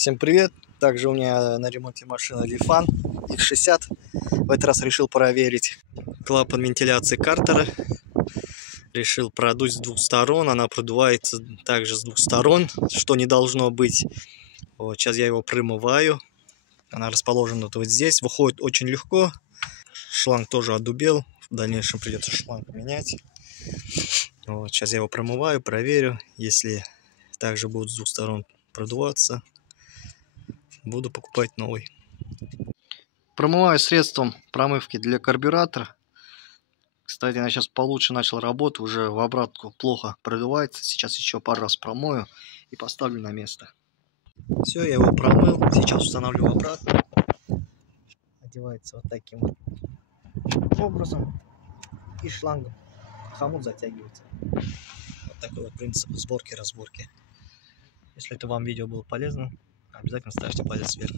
Всем привет! Также у меня на ремонте машина Lifan X60. В этот раз решил проверить клапан вентиляции картера. Решил продуть с двух сторон. Она продувается также с двух сторон, что не должно быть. Вот, сейчас я его промываю. Она расположена вот здесь. Выходит очень легко. Шланг тоже одубел. В дальнейшем придется шланг менять. Вот, сейчас я его промываю, проверю. Если также будут с двух сторон продуваться, буду покупать новый. Промываю средством промывки для карбюратора. Кстати, я сейчас получше начал работу, уже в обратку плохо продувается. Сейчас еще пару раз промою и поставлю на место. Все, я его промыл, сейчас устанавливаю обратно. Одевается вот таким вот образом, и шлангом хомут затягивается. Вот такой вот принцип сборки-разборки. Если это вам видео было полезно, обязательно ставьте палец вверх.